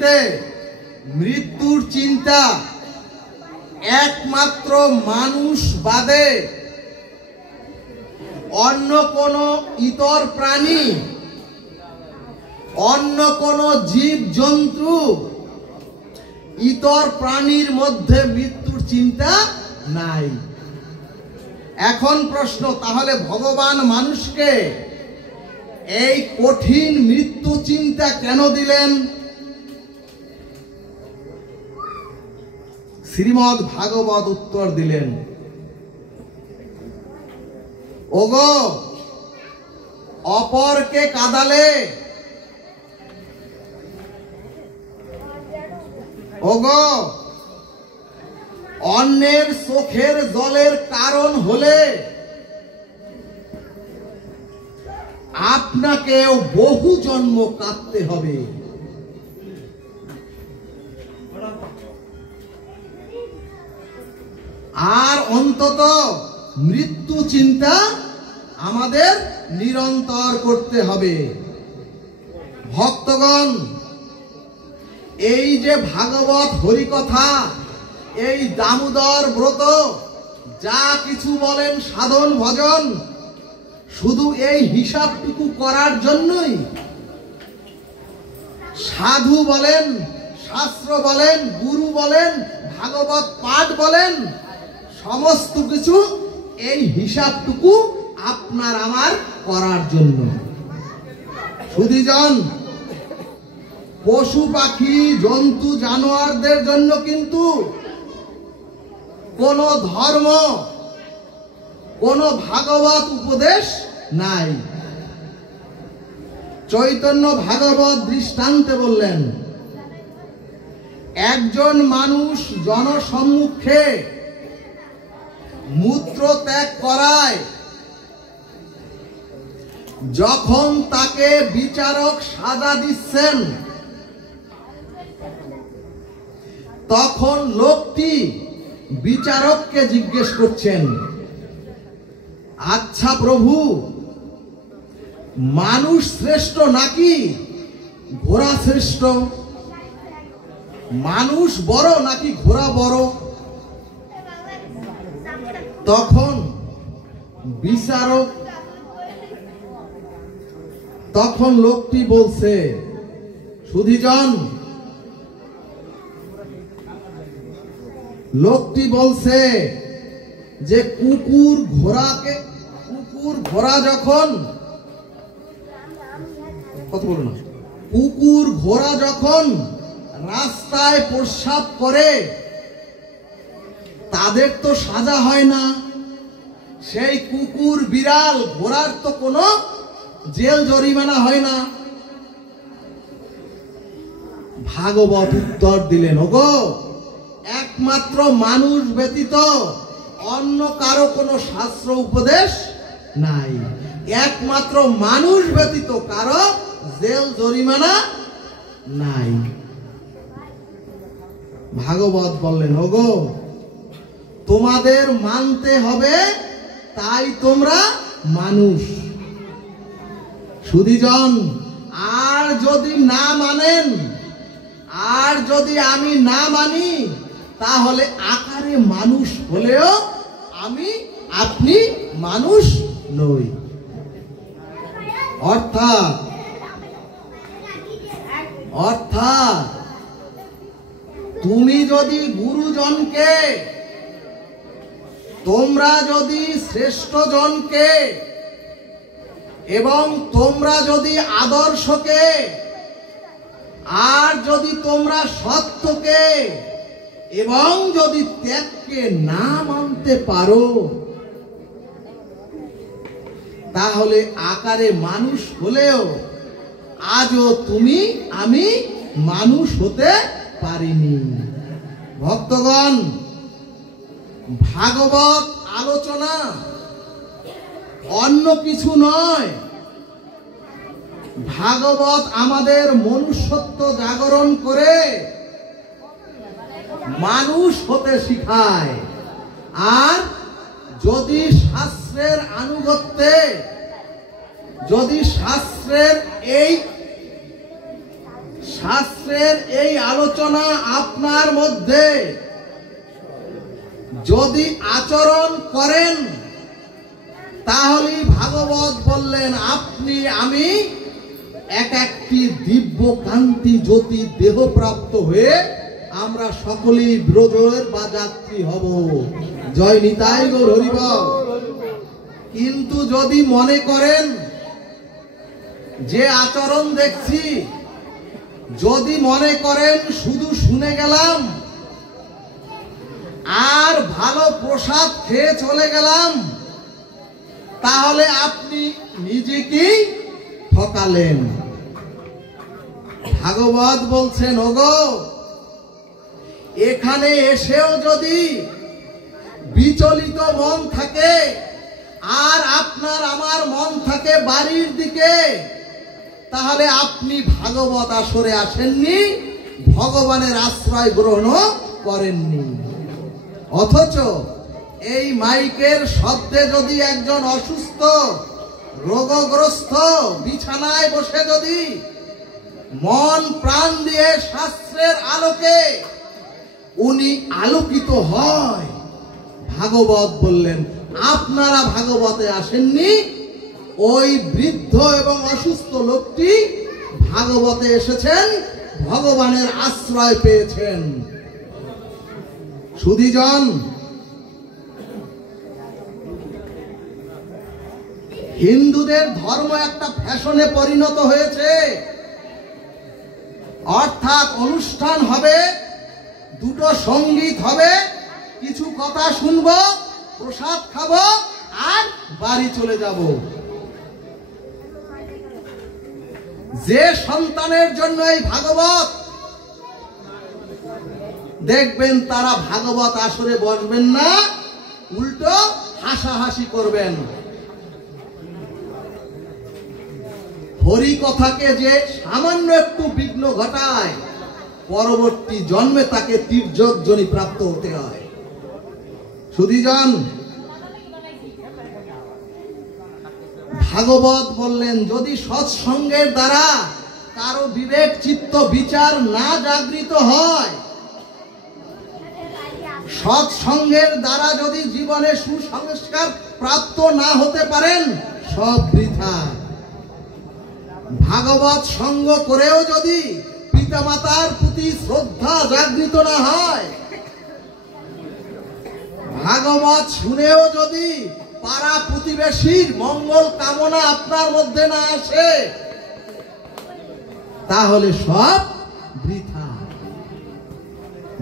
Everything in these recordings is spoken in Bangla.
পৃথিবীতে মৃত্যুর চিন্তা একমাত্র মানুষ বাদে অন্য কোন ইতর প্রাণী, অন্য কোন জীব জন্তু, ইতর প্রাণীর মধ্যে মৃত্যুর চিন্তা নাই। এখন প্রশ্ন, তাহলে ভগবান মানুষকে এই কঠিন মৃত্যু চিন্তা কেন দিলেন? শ্রীমদ্ ভাগবত উত্তর দিলেন, ওগো অপরকে কাঁদালে, ওগো অন্যের চোখের জলের কারণ হলে আপনাকেও বহু জন্ম কাটতে হবে। আর অন্তত মৃত্যু চিন্তা আমাদের নিরন্তর করতে হবে। ভক্তগণ, এই যে ভাগবত হরিকথা, এই দামোদর ব্রত, যা কিছু বলেন সাধন ভজন, শুধু এই হিসাবটুকু করার জন্যই সাধু বলেন, শাস্ত্র বলেন, গুরু বলেন, ভাগবত পাঠ বলেন, সমস্ত কিছু এই হিসাবটুকু আপনার আমার করার জন্য। সুধীজন, পশু পাখি জন্তু জানোয়ারদের জন্য কিন্তু কোন ধর্ম, কোন ভাগবত উপদেশ নাই। চৈতন্য ভাগবত দৃষ্টান্তে বললেন, একজন মানুষ জনসম্মুখে মূত্র ত্যাগ করায় যখন তাকে বিচারক সাজা দিচ্ছেন, তখন লোকটি বিচারককে জিজ্ঞেস করছেন, আচ্ছা প্রভু, মানুষ শ্রেষ্ঠ নাকি ঘোড়া শ্রেষ্ঠ? মানুষ বড় নাকি ঘোড়া বড়? তখন বিচারক, তখন লোকটি বলছে, সুধীজন, লোকটি বলছে যে কুকুর ঘোড়া যখন, কথা বলো না, কুকুর ঘোড়া যখন রাস্তায় প্রস্রাব করে তাদের তো সাজা হয় না, সেই কুকুর বিড়াল ঘোড়ার তো কোনো জেল জরিমানা হয় না। ভাগবত উত্তর দিলেন, ওগো একমাত্র মানুষ ব্যতীত অন্য কারো কোনো শাস্ত্র উপদেশ নাই, একমাত্র মানুষ ব্যতীত কারো জেল জরিমানা নাই। ভাগবত বললেন, ওগো তোমাদের মানতে হবে, তাই তোমরা মানুষ। সুধীজন, আর যদি না মানেন, আর যদি আমি না মানি, তাহলে আকারে মানুষ হলেও আমি আপনি মানুষ নই। অর্থাৎ তুমি যদি গুরুজনকে, তোমরা যদি শ্রেষ্ঠ জনকে, এবং তোমরা যদি আদর্শকে, আর যদি তোমরা সত্যকে এবং যদি ত্যাগকে না মানতে পারো, তাহলে আকারে মানুষ হলেও আজও তুমি আমি মানুষ হতে পারিনি। ভক্তগণ, ভাগবত আলোচনা অন্য কিছু নয়। ভাগবত আমাদের মনুষ্যত্ব জাগরণ করে মানুষ হতে শিখায়। আর যদি শাস্ত্রের আনুগত্যে, যদি শাস্ত্রের এই শাস্ত্রের এই আলোচনা আপনার মধ্যে যদি আচরণ করেন, তাহলে ভাগবত বললেন আপনি আমি এক একটি দিব্য কান্তি জ্যোতি দেহ প্রাপ্ত হয়ে আমরা সকলেই ব্রজের বা যাত্রী হব। জয় নিতাই গৌর হরি বল। কিন্তু যদি মনে করেন যে আচরণ দেখছি, যদি মনে করেন শুধু শুনে গেলাম আর ভালো প্রসাদ খেয়ে চলে গেলাম, তাহলে আপনি নিজেকেই ঠকালেন। ভাগবত বলছেন, ওগো এখানে এসেও যদি বিচলিত মন থাকে আর আপনার আমার মন থাকে বাড়ির দিকে, তাহলে আপনি ভাগবত আসরে আসেননি, ভগবানের আশ্রয় গ্রহণ করেননি। অথচ এই মাইকের শব্দে যদি একজন অসুস্থ রোগগ্রস্ত বিছানায় বসে যদি মন প্রাণ দিয়ে শাস্ত্রের আলোকে উনি আলোকিত হয়, ভাগবত বললেন আপনারা ভাগবতে আসেননি, ওই বৃদ্ধ এবং অসুস্থ লোকটি ভাগবতে এসেছেন, ভগবানের আশ্রয় পেয়েছেন। সুধীজন, হিন্দুদের ধর্ম একটা ফ্যাশনে পরিণত হয়েছে। অর্থাৎ অনুষ্ঠান হবে, দুটো সঙ্গীত হবে, কিছু কথা শুনবো, প্রসাদ খাবো আর বাড়ি চলে যাব। যে সন্তানের জন্য এই ভাগবত, দেখবেন তারা ভাগবত আসরে বসবেন না, উল্টো হাসাহাসি করবেন। হরি কথাকে যে সামান্য একটু বিঘ্ন ঘটায়, পরবর্তী জন্মে তাকে তীর্যজনী প্রাপ্ত হতে হয়। সুধীজন, ভাগবত বললেন যদি সৎসঙ্গের দ্বারা কারো বিবেক চিত্ত বিচার না জাগৃত হয়, সৎসঙ্গের দ্বারা যদি জীবনে সুসংস্কার প্রাপ্ত না হতে পারেন, সব বৃথা। ভাগবত সঙ্গ করেও যদি পিতামাতার প্রতি শ্রদ্ধা জাগৃত না হয়, ভাগবত শুনেও যদি পাড়া প্রতিবেশীর মঙ্গল কামনা আপনার মধ্যে না আসে, তাহলে সব বৃথা।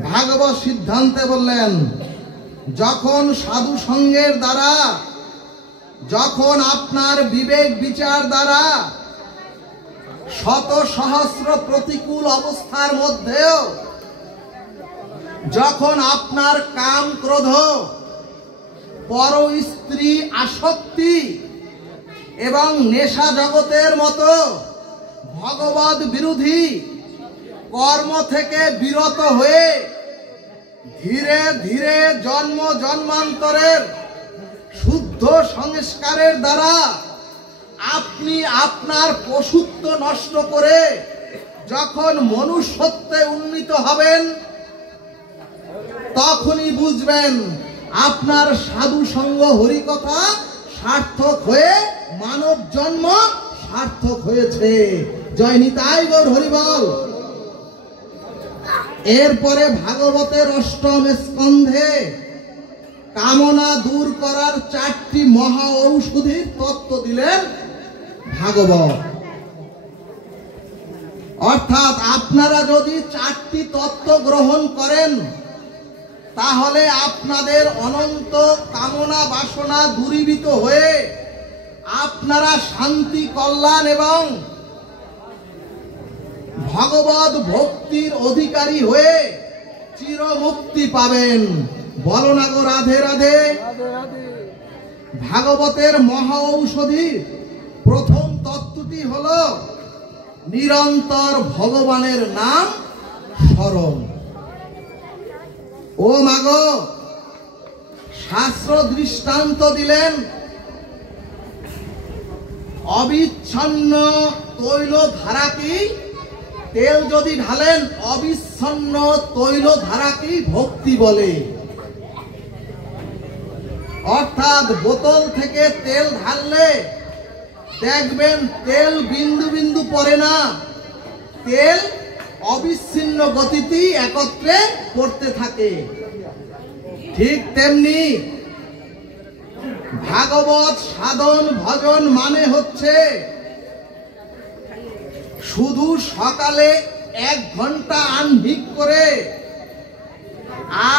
ভাগবত সিদ্ধান্তে বললেন যখন সাধু সঙ্গের দ্বারা, যখন আপনার বিবেক বিচার দ্বারা শত সহস্র প্রতিকূল অবস্থার মধ্যেও যখন আপনার কাম ক্রোধ পর স্ত্রী আসক্তি এবং নেশা জগতের মতো ভগবত বিরোধী কর্ম থেকে বিরত হয়ে ধীরে ধীরে জন্ম জন্মান্তরের শুদ্ধ সংস্কারের দ্বারা আপনি আপনার পশুত্ব নষ্ট করে যখন মনুষ্যত্বে উন্নীত হবেন, তখনই বুঝবেন আপনার সাধু সঙ্গ হরিকথা সার্থক হয়ে মানব জন্ম সার্থক হয়েছে। জয় নিতাই গৌর হরি বল। এরপরে ভাগবতের অষ্টম স্কন্ধে কামনা দূর করার 4টি মহা ঔষধির তত্ত্ব দিলেন ভাগবত। অর্থাৎ আপনারা যদি 4টি তত্ত্ব গ্রহণ করেন, তাহলে আপনাদের অনন্ত কামনা বাসনা দূরীভূত হয়ে আপনারা শান্তি, কল্যাণ এবং ভগবত ভক্তির অধিকারী হয়ে চিরমুক্তি পাবেন। বলো না গো রাধে রাধে। ভাগবতের মহা ঔষধি প্রথম তত্ত্বটি হলো নিরন্তর ভগবানের নাম স্মরণ। ও মাগো, শাস্ত্র দৃষ্টান্ত দিলেন অবিচ্ছন্ন তৈল ধারাকে তেল যদি ঢালেন অবিচ্ছন্ন তৈল ধারাকেই ভক্তি বলে। অর্থাৎ বোতল থেকে তেল ঢাললে দেখবেন তেল বিন্দু বিন্দু পড়ে না, তেল অবিচ্ছিন্ন গতিতেই একত্রে পড়তে থাকে। ঠিক তেমনি ভাগবত সাধন ভজন মানে হচ্ছে শুধু সকালে 1 ঘন্টা আহ্নিক করে,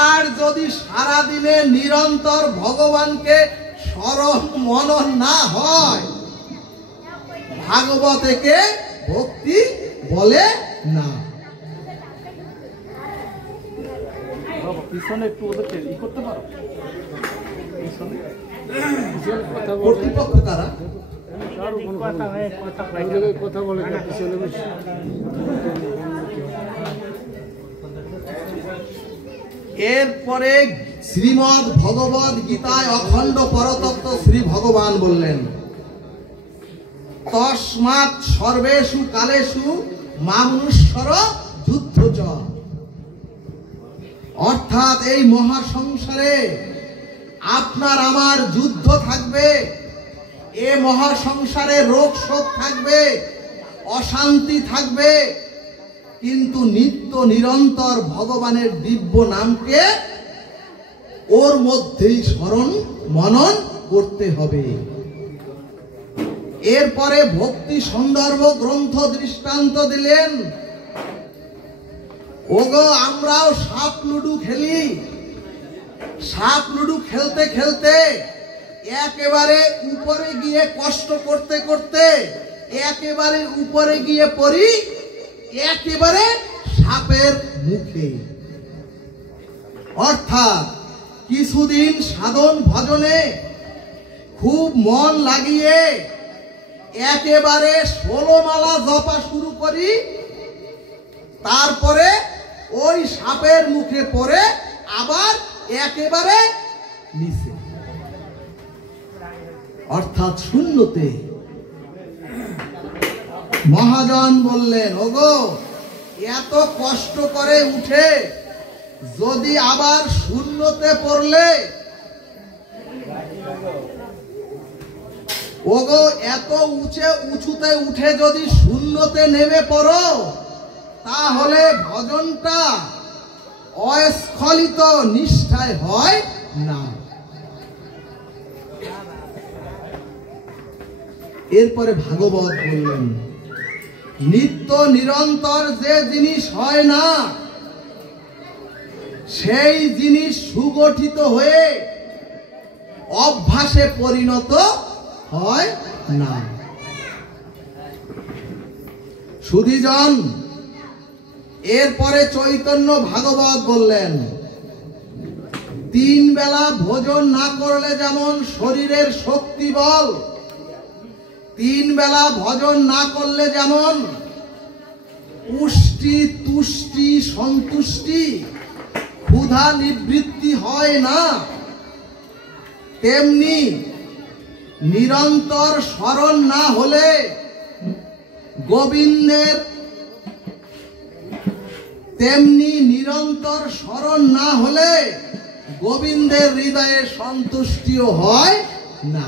আর যদি সারা দিনে নিরন্তর ভগবানকে স্মরণ মনন না হয়, ভাগবতকে ভক্তি বলে না। পিছনে একটু ওদেরকে ই করতে পারো, কর্তৃপক্ষ কারা? কথা বলে এরপরে শ্রীমদ ভগবদ গীতায় অখণ্ড পরতত্ত্ব শ্রী ভগবান বললেন, তস্মাৎ সর্বেষু কালেষু মামনুষ্যর যুদ্ধ। অর্থাৎ এই মহাসংসারে আপনার আমার যুদ্ধ থাকবে, এ মহাসংসারে রোগ শোক থাকবে, অশান্তি থাকবে, কিন্তু নিত্য নিরন্তর ভগবানের দিব্য নামকে ওর মধ্যেই স্মরণ মনন করতে হবে। এরপরে ভক্তি সন্দর্ভ গ্রন্থ দৃষ্টান্ত দিলেন। ওগো, আমরাও সাপ লুডু খেলি, সাপ লুডু খেলতে খেলতে একেবারে উপরে গিয়ে কষ্ট করতে করতে একেবারে উপরে গিয়ে পড়ি একেবারে সাপের মুখে। অর্থাৎ কিছুদিন সাধন ভজনে খুব মন লাগিয়ে একেবারে 16 মালা জপা শুরু করি, তারপরে ওই সাপের মুখে পড়ে আবার একেবারে নিচে, অর্থাৎ শূন্যতে। মহাজন বললেন, ওগো, এত কষ্ট করে উঠে যদি আবার শূন্যতে পড়লে, ওগো, এত উঁচুতে উঠে যদি শূন্যতে নেমে পড়ো, তাহলে ভজনটা অস্খলিত নিষ্ঠায় হয় না। এরপরে ভাগবত বললেন, নিত্য নিরন্তর যে জিনিস হয় না, সেই জিনিস সুগঠিত হয়ে অভ্যাসে পরিণত হয় না। সুধীজন, এরপরে চৈতন্য ভাগবত বললেন, 3 বেলা ভোজন না করলে যেমন শরীরের শক্তি বল, 3 বেলা ভজন না করলে যেমন পুষ্টি তুষ্টি সন্তুষ্টি ক্ষুধা নিবৃত্তি হয় না, তেমনি নিরন্তর স্মরণ না হলে গোবিন্দের হৃদয়ে সন্তুষ্টিও হয় না।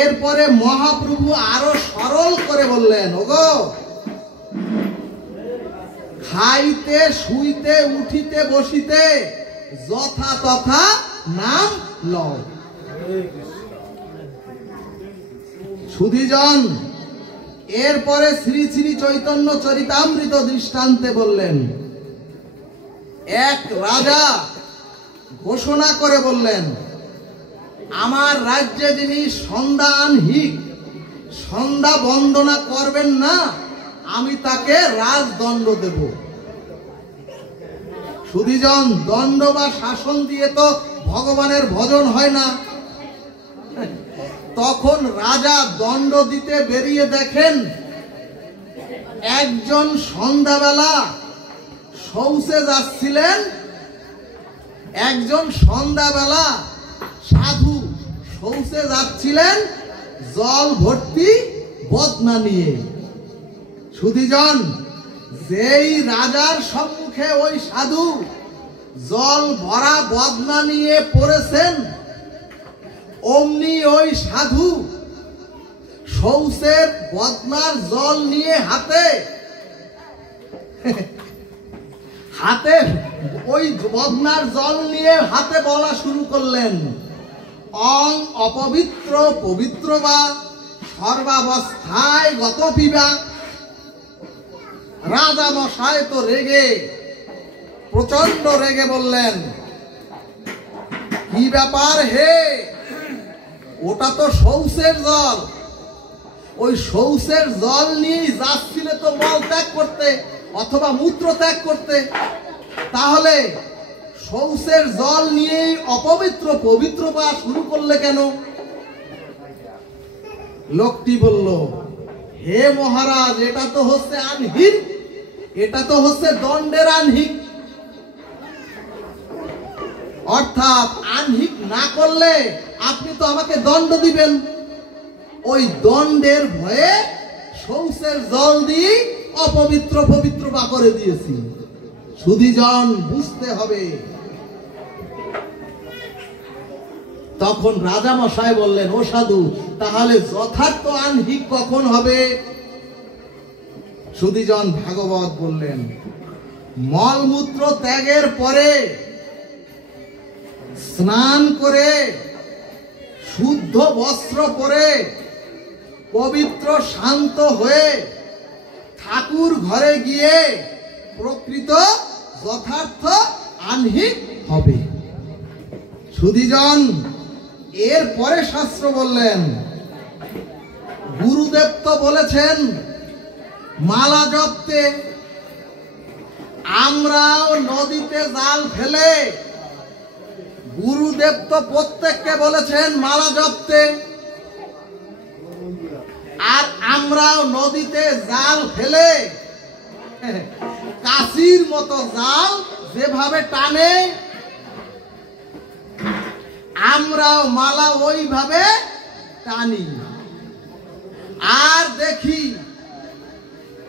এরপরে মহাপ্রভু আরো সরল করে বললেন, ওগো, খাইতে শুইতে উঠিতে বসিতে যথা তথা নাম লও। সুধীজন, এরপরে শ্রী শ্রী চৈতন্য চরিতামৃত দৃষ্টান্তে বললেন, এক রাজা ঘোষণা করে বললেন, আমার রাজ্যে যিনি সন্ধ্যা আহ্নিক সন্ধ্যা বন্দনা করবেন না, আমি তাকে রাজদণ্ড দেব। সুধীজন, দণ্ড বা শাসন দিয়ে তো ভগবানের ভজন হয় না। তখন রাজা দণ্ড দিতে বেরিয়ে দেখেন একজন সন্ধ্যাবেলা শৌচে যাচ্ছিলেন, একজন সন্ধ্যাবেলা সাধু শৌচে যাচ্ছিলেন জল ভর্তি বদনা নিয়ে। সুধীজন, যেই রাজার সম্মুখে ওই সাধু জল ভরা বদনা নিয়ে পড়েছেন, অমনি ওই সাধু শৌচের বদনার জল নিয়ে হাতে ওই বদনার জল নিয়ে হাতে বলা শুরু করলেন, অং অপবিত্র পবিত্র বা সর্বাবস্থায় গত পিবা। রাজা মশাই তো রেগে, প্রচন্ড রেগে বললেন, কি ব্যাপার হে, ওটা তো শৌচের জল, ওই শৌচের জল নিয়ে যাচ্ছিলে তো মল ত্যাগ করতে অথবা মূত্র ত্যাগ করতে, তাহলে শৌচের জল নিয়েই অপবিত্র পবিত্র বা শুরু করলে কেন? লোকটি বলল, হে মহারাজ, এটা তো হচ্ছে আনহিক, এটা তো হচ্ছে দণ্ডের আনহিক। অর্থাৎ আনহিক না করলে আপনি তো আমাকে দণ্ড দিবেন, ওই দণ্ডের ভয়ে শৌচের জল দিয়ে অপবিত্র পবিত্র বা করে দিয়েছি। সুধীজন, বুঝতে হবে। তখন রাজা মশাই বললেন, ও সাধু, তাহলে যথার্থ আনহিক কখন হবে? সুধীজন ভাগবত বললেন, মলমূত্র ত্যাগের পরে স্নান করে শুদ্ধ বস্ত্র পরে পবিত্র শান্ত হয়ে ঠাকুর ঘরে গিয়ে প্রকৃত যথার্থ আনহিক হবে। সুধীজন, এর পরে শাস্ত্র বললেন, গুরুদেব তো বলেছেন মালা জপতে, আমরাও নদীতে জাল ফেলে, গুরুদেব তো প্রত্যেককে বলেছেন মালা জপতে, আর আমরাও নদীতে জাল ফেলে কাশির মতো জাল যেভাবে টানে, আমরাও মালা ওইভাবে টানি, আর দেখি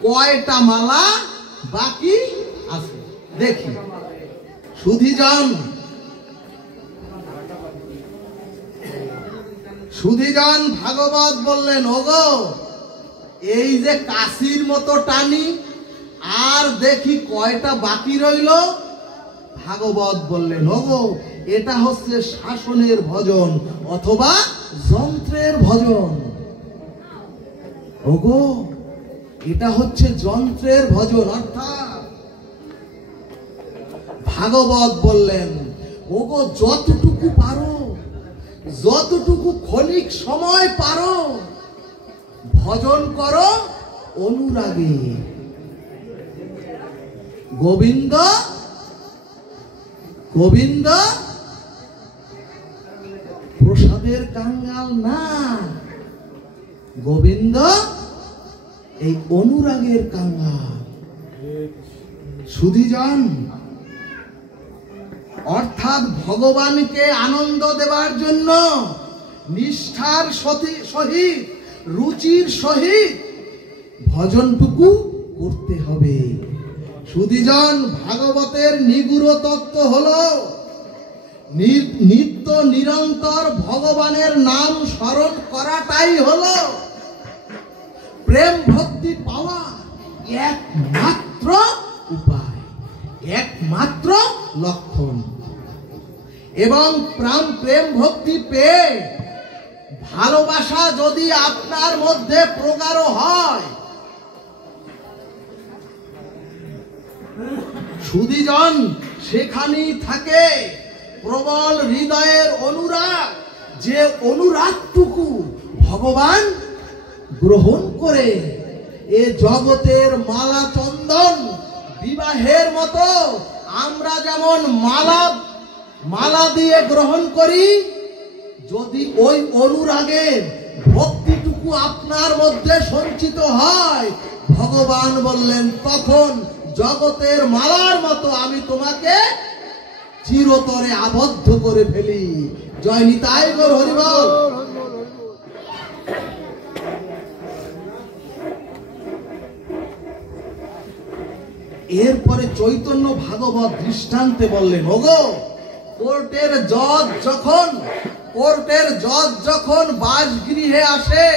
কয়টা মালা বাকি আছে দেখি। সুধীজন, সুধীজন ভাগবত বললেন, ওগো, এই যে কাশির মতো টানি আর দেখি কয়টা বাকি রইল। ভাগবত বললেন, ওগো, এটা হচ্ছে শাসনের ভজন অথবা যন্ত্রের ভজন। ওগো, এটা হচ্ছে যন্ত্রের ভজন। অর্থাৎ ভাগবত বললেন, ওগো, যতটুকু পারো, যতটুকু ক্ষণিক সময় পারো, ভজন করো অনুরাগে। গোবিন্দ গোবিন্দ প্রসাদের কাঙ্গাল না, গোবিন্দ এই অনুরাগের কাঙ্গাল। সুধীজন, অর্থাৎ ভগবানকে আনন্দ দেওয়ার জন্য নিষ্ঠার সহিত রুচির সহিত ভজনটুকু করতে হবে। সুধীজন, ভাগবতের নিগুড় তত্ত্ব হলো নিত্য নিরন্তর ভগবানের নাম স্মরণ করাটাই হলো প্রেম ভক্তি পাওয়া একমাত্র উপায়, একমাত্র লক্ষণ। এবং প্রেম ভক্তি পেয়ে ভালোবাসা যদি আপনার মধ্যে প্রগাঢ় হয়, সুধীজন, সেখানেই থাকে প্রবল হৃদয়ের অনুরাগ, যে অনুরাগটুকু ভগবান গ্রহণ করে এ জগতের মালা চন্দন বিবাহের মতো আমরা যেমন মালা দিয়ে গ্রহণ করি, যদি ওই অনুরাগের ভক্তিটুকু আপনার মধ্যে সঞ্চিত হয়, ভগবান বললেন, তখন জগতের মালার মতো আমি তোমাকে চিরতরে আবদ্ধ করে ফেলি। জয় নিতাই গৌর হরিবল। এরপরে চৈতন্য ভাগবত দৃষ্টান্তে বললেন, ওগো কোর্টের জজ যখন বাসগৃহে আসে,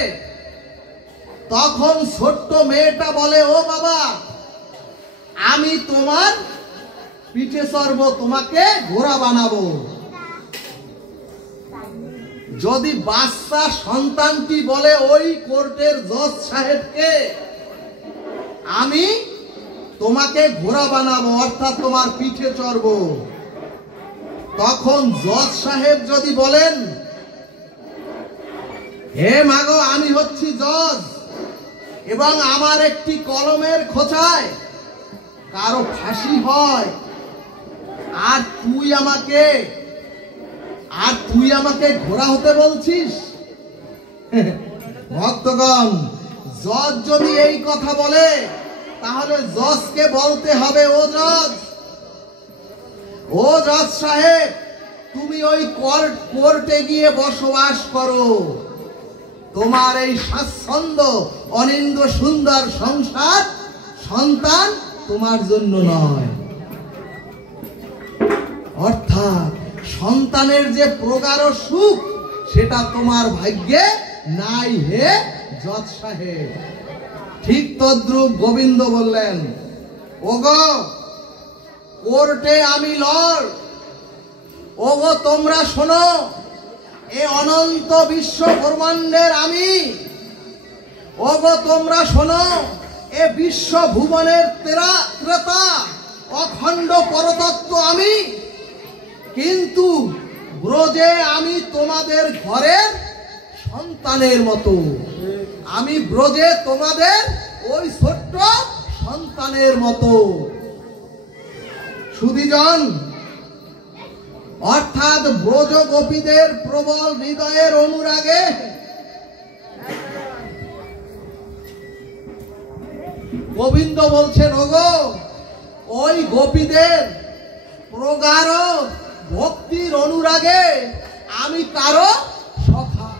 তখন ছোট্ট মেয়েটা বলে, ও বাবা, আমি তোমার পিঠে চড়বো, তোমাকে ঘোড়া বানাবো। যদি বাচ্চা সন্তানটি বলে ওই কোর্টের জজ সাহেবকে, আমি তোমাকে ঘোড়া বানাবো, অর্থাৎ তোমার পিঠে চড়বো, তখন জজ সাহেব যদি বলেন, হে মাগো, আমি হচ্ছি জজ এবং আমার একটি কলমের খোঁচায় কারো ফাঁসি হয়, আর তুই আমাকে ঘোড়া হতে বলছিস? ভক্তগণ, জজ যদি এই কথা বলে, তাহলে জজকে বলতে হবে, ও জজ সাহেব, তুমি ওই কোর্টে গিয়ে বসবাস করো, তোমার এই স্বাচ্ছন্দ্য অনিন্দ সুন্দর সংসার সন্তান তোমার জন্য নয়। অর্থাৎ সন্তানের যে প্রগাঢ় সুখ, সেটা তোমার ভাগ্যে নাই হে জজ সাহেব। ঠিক তদ্রূপ গোবিন্দ বললেন, ওগো কোর্টে আমি লর্ড, ওগো তোমরা শোনো, এ অনন্ত বিশ্ব ব্রহ্মাণ্ডের আমি, ওগো তোমরা শোনো, এ বিশ্ব ভুবনের ত্রেতা অখণ্ড পরতত্ত্ব আমি, কিন্তু ব্রজে আমি তোমাদের ঘরের সন্তানের মতো, আমি ব্রজে তোমাদের ওই ছোট্ট সন্তানের মতো। সুধীজন, অর্থাৎ ব্রজ গোপীদের প্রবল হৃদয়ের অনুরাগে গোবিন্দ বলছেন, ওগো ওই গোপীদের প্রগাঢ় ভক্তির অনুরাগে আমি কারো সখা,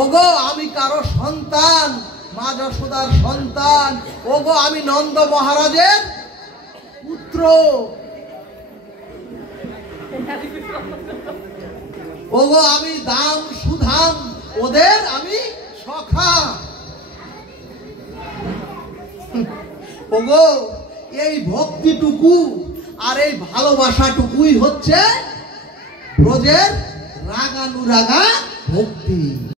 ওগো আমি কারো সন্তান, মা যশোদার সন্তান, ওগো আমি নন্দ মহারাজের পুত্র, ওগো আমি দাম সুধাম, ওদের আমি সখা। ওগো এই ভক্তিটুকু আর এই ভালোবাসাটুকুই হচ্ছে ব্রজের রাগানুরাগা ভক্তি।